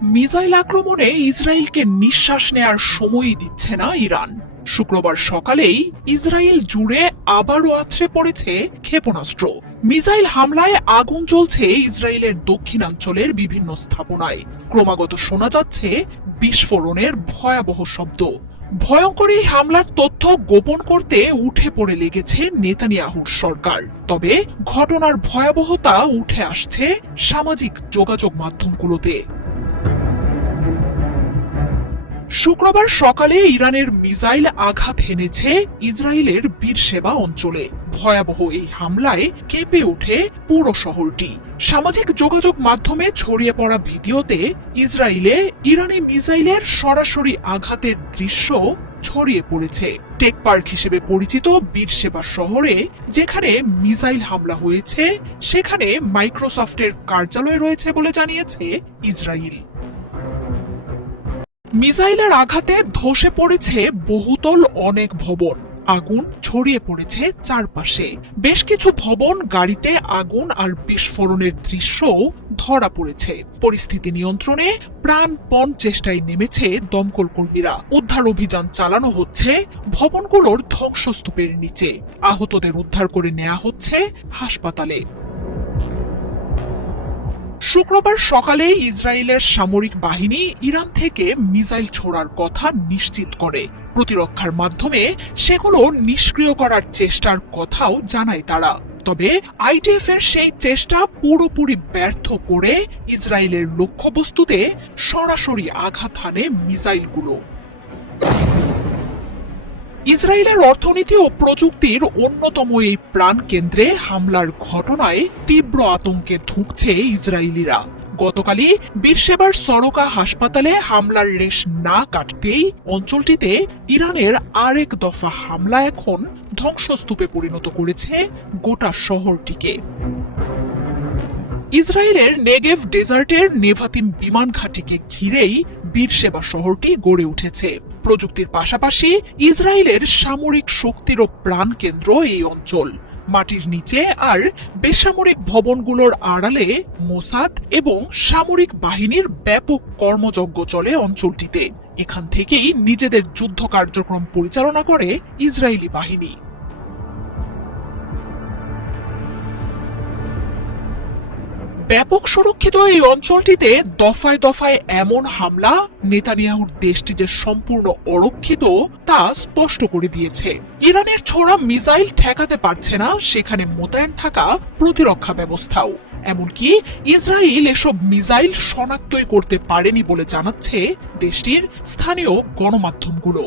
Missile আক্রমণে ইসরায়েলকে নিঃশ্বাস নেয়ার সময়ই দিচ্ছে না ইরান। শুক্রবার সকালেই ইসরায়েল জুড়ে আবারও আছড়ে পড়েছে ক্ষেপণাস্ত্র। মিসাইল হামলায় আগুন জ্বলছে ইসরায়েলের দক্ষিণাঞ্চলের বিভিন্ন স্থাপনায়। ক্রমাগত শোনা যাচ্ছে বিস্ফোরণের ভয়াবহ শব্দ। ভয়ঙ্কর এই হামলার তথ্য গোপন করতে উঠে পড়ে লেগেছে নেতানিয়াহুর সরকার। তবে ঘটনার ভয়াবহতা উঠে আসছে সামাজিক যোগাযোগ মাধ্যমগুলোতে। শুক্রবার সকালে ইরানের মিসাইল আঘাত হেনেছে ইসরায়েলের বীরশেবা অঞ্চলে। ভয়াবহ এই হামলায় কেঁপে ওঠে পুরো শহরটি। সামাজিক যোগাযোগ মাধ্যমে ছড়িয়ে পড়া ভিডিওতে ইসরায়েলে ইরানি মিসাইলের সরাসরি আঘাতের দৃশ্য ছড়িয়ে পড়েছে। টেক পার্ক হিসেবে পরিচিত বীরশেবা শহরে যেখানে মিসাইল হামলা হয়েছে, সেখানে মাইক্রোসফটের কার্যালয় রয়েছে বলে জানিয়েছে ইসরায়েল। মিসাইলের আঘাতে ধসে পড়েছে বহুতল অনেক ভবন। আগুন ছড়িয়ে পড়েছে চারপাশে। বেশ কিছু ভবন, গাড়িতে আগুন আর বিস্ফোরণের দৃশ্য ধরা পড়েছে। পরিস্থিতি নিয়ন্ত্রণে প্রাণপণ চেষ্টায় নেমেছে দমকল কর্মীরা। উদ্ধার অভিযান চালানো হচ্ছে ভবনগুলোর ধ্বংসস্তূপের নিচে। আহতদের উদ্ধার করে নেওয়া হচ্ছে হাসপাতালে। শুক্রবার সকালে ইসরায়েলের সামরিক বাহিনী ইরান থেকে মিসাইল ছোড়ার কথা নিশ্চিত করে। প্রতিরক্ষার মাধ্যমে সেগুলো নিষ্ক্রিয় করার চেষ্টার কথাও জানায় তারা। তবে আইডিএফ এর সেই চেষ্টা পুরোপুরি ব্যর্থ করে ইসরায়েলের লক্ষ্যবস্তুতে সরাসরি আঘাত হানে মিসাইলগুলো। ইসরায়েলের অর্থনীতি ও প্রযুক্তির অন্যতম এই প্রাণকেন্দ্রে হামলার ঘটনায় তীব্র আতঙ্কে ধুঁকছে ইসরায়েলিরা। গতকালই বীরশেবার সরকা হাসপাতালে হামলার রেশ না কাটতেই অঞ্চলটিতে ইরানের আরেক দফা হামলা এখন ধ্বংসস্তূপে পরিণত করেছে গোটা শহরটিকে। ইসরায়েলের নেগেভ ডেজার্টের নেভাতিম বিমান ঘাঁটিকে ঘিরেই বীরশেবা শহরটি গড়ে উঠেছে। প্রযুক্তির পাশাপাশি ইসরায়েলের সামরিক শক্তিরও প্রাণকেন্দ্র এই অঞ্চল। মাটির নিচে আর বেসামরিক ভবনগুলোর আড়ালে মোসাদ এবং সামরিক বাহিনীর ব্যাপক কর্মযজ্ঞ চলে অঞ্চলটিতে। এখান থেকেই নিজেদের যুদ্ধ কার্যক্রম পরিচালনা করে ইসরায়েলি বাহিনী। ব্যাপক সুরক্ষিত এই অঞ্চলটিতে দফায় দফায় এমন হামলা নেতানিয়াহুর দেশটি যে সম্পূর্ণ অরক্ষিত তা স্পষ্ট করে দিয়েছে। ইরানের ছোড়া মিসাইল ঠেকাতে পারছে না সেখানে মোতায়েন থাকা প্রতিরক্ষা ব্যবস্থাও। এমনকি ইসরায়েল এসব মিসাইল শনাক্তই করতে পারেনি বলে জানাচ্ছে দেশটির স্থানীয় গণমাধ্যমগুলো।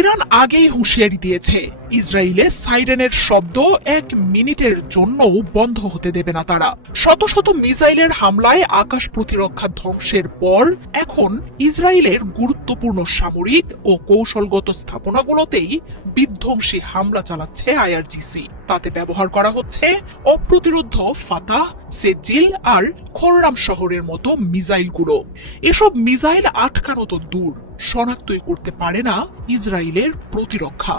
ইরান আগেই হুঁশিয়ারি দিয়েছে, ইসরায়েলে সাইরেনের শব্দ 1 মিনিটের জন্যও বন্ধ হতে দেবে না তারা। শত শত মিসাইলের হামলায় আকাশ প্রতিরক্ষা ধ্বংসের পর এখন ইসরায়েলের গুরুত্বপূর্ণ সামরিক ও কৌশলগত স্থাপনাগুলোতেই বিধ্বংসী হামলা চালাচ্ছে আইআরজিসি। তাতে ব্যবহার করা হচ্ছে অপ্রতিরোধ ফাতাহ, সেজিল আর খোররাম শহরের মতো মিসাইলগুলো। এসব মিসাইল আটকানো তো দূর, শনাক্তই করতে পারে না ইসরায়েলের প্রতিরক্ষা।